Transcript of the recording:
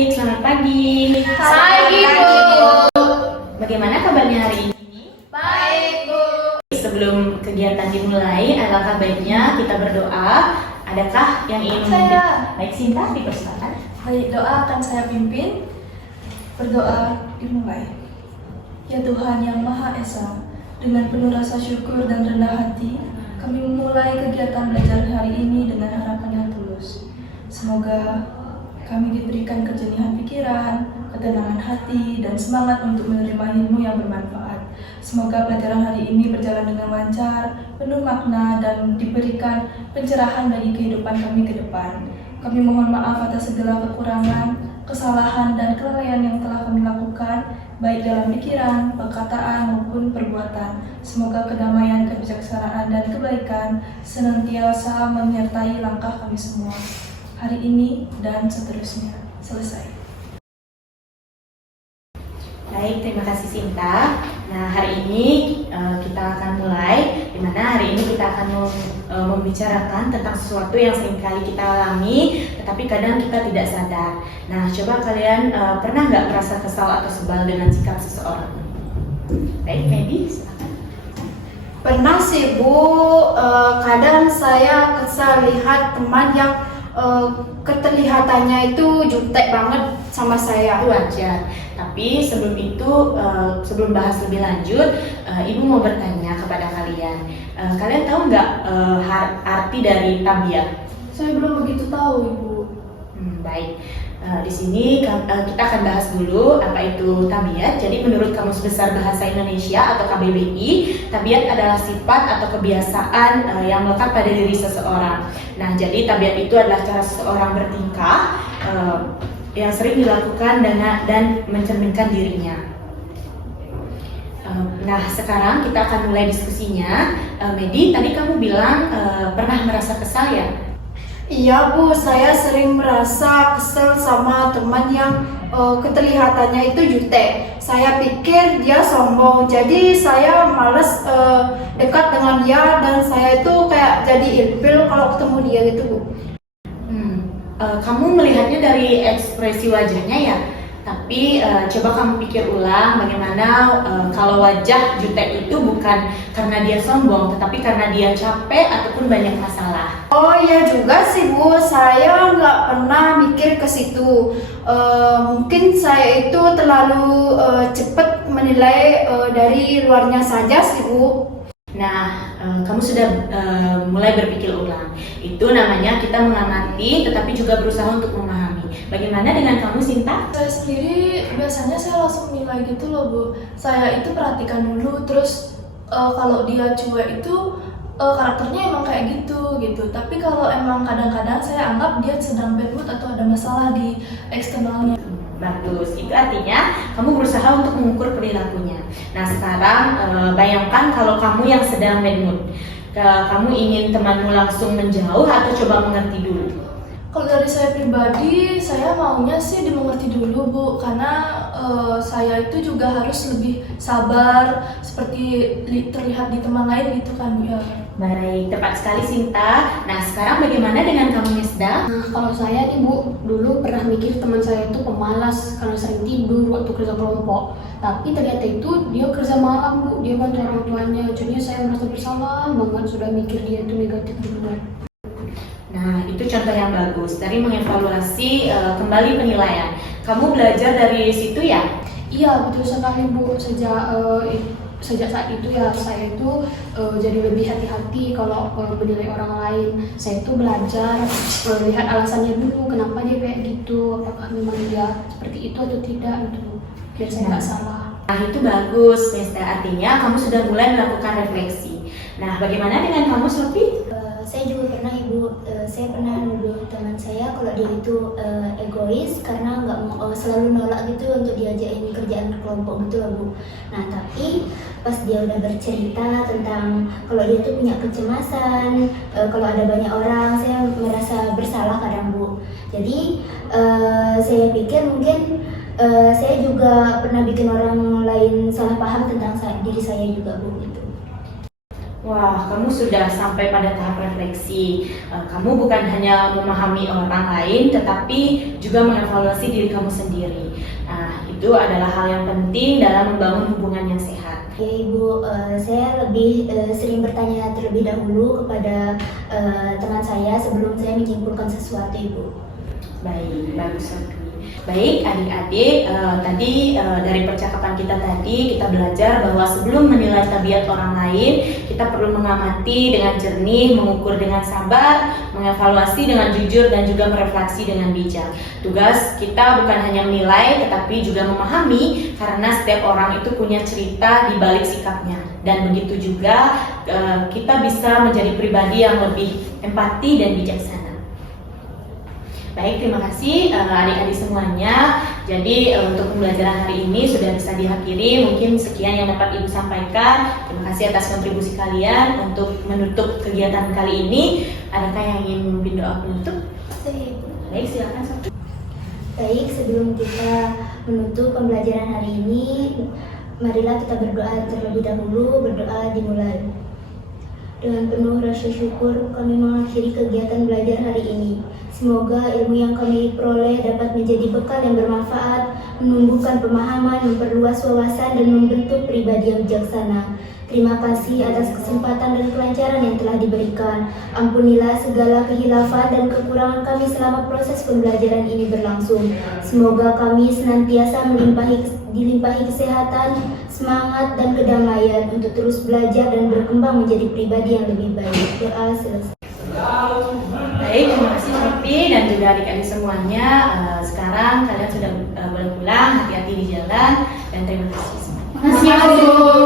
adik-adik, selamat pagi. Pagi, Bu. Bagaimana kabarnya hari ini? Baik, Bu. Sebelum kegiatan dimulai, alangkah baiknya kita berdoa. Adakah yang ingin Saya. Baik, Sinta, dipersilakan. Baik, doa akan saya pimpin. Berdoa dimulai. Ya Tuhan yang Maha Esa, dengan penuh rasa syukur dan rendah hati, kami memulai kegiatan belajar hari ini dengan harapan yang tulus. Semoga kami diberikan kejenihan pikiran, ketenangan hati, dan semangat untuk menerima ilmu yang bermanfaat. Semoga pelajaran hari ini berjalan dengan lancar, penuh makna, dan diberikan pencerahan bagi kehidupan kami ke depan. Kami mohon maaf atas segala kekurangan, kesalahan, dan kelalaian yang telah kami lakukan, baik dalam pikiran, perkataan, maupun perbuatan. Semoga kedamaian, kebijaksanaan, dan kebaikan senantiasa menyertai langkah kami semua hari ini dan seterusnya. Selesai. Baik, terima kasih Sinta. Nah, hari ini kita akan mulai, di mana hari ini kita akan membicarakan tentang sesuatu yang seringkali kita alami, tetapi kadang kita tidak sadar. Nah, coba kalian pernah nggak merasa kesal atau sebal dengan sikap seseorang? Baik, Medi, silakan. Pernah sih Bu, kadang saya kesal lihat teman yang keterlihatannya itu jutek banget sama saya. Itu wajar. Tapi sebelum itu, sebelum bahas lebih lanjut, Ibu mau bertanya kepada kalian. Kalian tahu nggak arti dari tabiat? Saya belum begitu tahu, Ibu. Baik. Di sini kita akan bahas dulu apa itu tabiat. Jadi menurut Kamus Besar Bahasa Indonesia atau KBBI, tabiat adalah sifat atau kebiasaan yang melekat pada diri seseorang. Nah, jadi tabiat itu adalah cara seseorang bertingkah yang sering dilakukan dan mencerminkan dirinya. Nah, sekarang kita akan mulai diskusinya. Medi, tadi kamu bilang pernah merasa kesal ya? Iya Bu, saya sering merasa kesel sama teman yang keterlihatannya itu jutek. Saya pikir dia sombong, jadi saya males dekat dengan dia, dan saya itu kayak jadi ilfil kalau ketemu dia gitu Bu. Kamu melihatnya dari ekspresi wajahnya ya? Tapi coba kamu pikir ulang bagaimana kalau wajah jutek itu bukan karena dia sombong, tetapi karena dia capek ataupun banyak masalah. Oh iya juga sih Bu, saya nggak pernah mikir ke situ. Mungkin saya itu terlalu cepat menilai dari luarnya saja sih Bu. Nah, kamu sudah mulai berpikir ulang. Itu namanya kita mengamati tetapi juga berusaha untuk memahami. Bagaimana dengan kamu, Sinta? Saya sendiri biasanya saya langsung nilai gitu loh, Bu. Saya itu perhatikan dulu, terus kalau dia cuek itu karakternya emang kayak gitu. Tapi kalau emang kadang-kadang saya anggap dia sedang bad mood atau ada masalah di eksternalnya. Bagus, itu artinya kamu berusaha untuk mengukur perilakunya. Nah, sekarang bayangkan kalau kamu yang sedang bad mood. Kamu ingin temanmu langsung menjauh atau coba mengerti dulu? Kalau dari saya pribadi, saya maunya sih dimengerti dulu Bu, karena saya itu juga harus lebih sabar seperti terlihat di teman lain gitu kan Bu ya. Baik, tepat sekali Sinta. Nah, sekarang bagaimana dengan kamu, Yesda? Nah, kalau saya nih Bu, dulu pernah mikir teman saya itu pemalas karena sering tidur waktu kerja kelompok. Tapi ternyata itu dia kerja malam Bu, dia bantu orang tuanya. Jadinya saya merasa bersalah banget sudah mikir dia itu negatif duluan. Nah, itu contoh yang bagus. Dari mengevaluasi kembali penilaian. Kamu belajar dari situ ya? Iya, betul sekali Bu. Sejak saat itu ya saya itu jadi lebih hati-hati kalau menilai orang lain. Saya itu belajar lihat alasannya dulu kenapa dia kayak gitu, apakah memang dia seperti itu atau tidak gitu, biar saya nggak salah. Nah, itu bagus, Yesda. Artinya kamu sudah mulai melakukan refleksi. Nah, bagaimana dengan kamu, Sophie? Saya juga pernah Ibu, saya pernah nuduh teman saya kalau dia itu egois karena nggak mau selalu nolak gitu untuk diajakin kerjaan kelompok gitu lah Bu. Nah tapi pas dia udah bercerita tentang kalau dia itu punya kecemasan, kalau ada banyak orang, saya merasa bersalah kadang Bu. Jadi saya pikir mungkin saya juga pernah bikin orang lain salah paham tentang diri saya juga Bu gitu. Wah, kamu sudah sampai pada tahap refleksi. Kamu bukan hanya memahami orang lain, tetapi juga mengevaluasi diri kamu sendiri. Nah, itu adalah hal yang penting dalam membangun hubungan yang sehat. Ya Ibu, saya lebih sering bertanya terlebih dahulu kepada teman saya sebelum saya menyimpulkan sesuatu Ibu. Baik, bagus sekali. Baik, adik-adik, tadi dari percakapan kita tadi kita belajar bahwa sebelum menilai tabiat orang lain, kita perlu mengamati dengan jernih, mengukur dengan sabar, mengevaluasi dengan jujur dan juga merefleksi dengan bijak. Tugas kita bukan hanya menilai, tetapi juga memahami karena setiap orang itu punya cerita di balik sikapnya. Dan begitu juga kita bisa menjadi pribadi yang lebih empati dan bijaksana. Baik, terima kasih adik-adik semuanya. Jadi untuk pembelajaran hari ini sudah bisa diakhiri. Mungkin sekian yang dapat Ibu sampaikan. Terima kasih atas kontribusi kalian untuk menutup kegiatan kali ini. Adakah yang ingin memimpin doa penutup? Baik, silakan. Baik, sebelum kita menutup pembelajaran hari ini, marilah kita berdoa terlebih dahulu. Berdoa dimulai. Dengan penuh rasa syukur kami mengakhiri kegiatan belajar hari ini. Semoga ilmu yang kami peroleh dapat menjadi bekal yang bermanfaat, menumbuhkan pemahaman, memperluas wawasan, dan membentuk pribadi yang bijaksana. Terima kasih atas kesempatan dan kelancaran yang telah diberikan. Ampunilah segala kehilafan dan kekurangan kami selama proses pembelajaran ini berlangsung. Semoga kami senantiasa dilimpahi kesehatan, semangat, dan kedamaian untuk terus belajar dan berkembang menjadi pribadi yang lebih baik. Doa selesai. Baik, terima kasih Sophie dan juga adik-adik semuanya. Sekarang kalian sudah boleh pulang, hati-hati di jalan dan terima kasih semua. Terima kasih.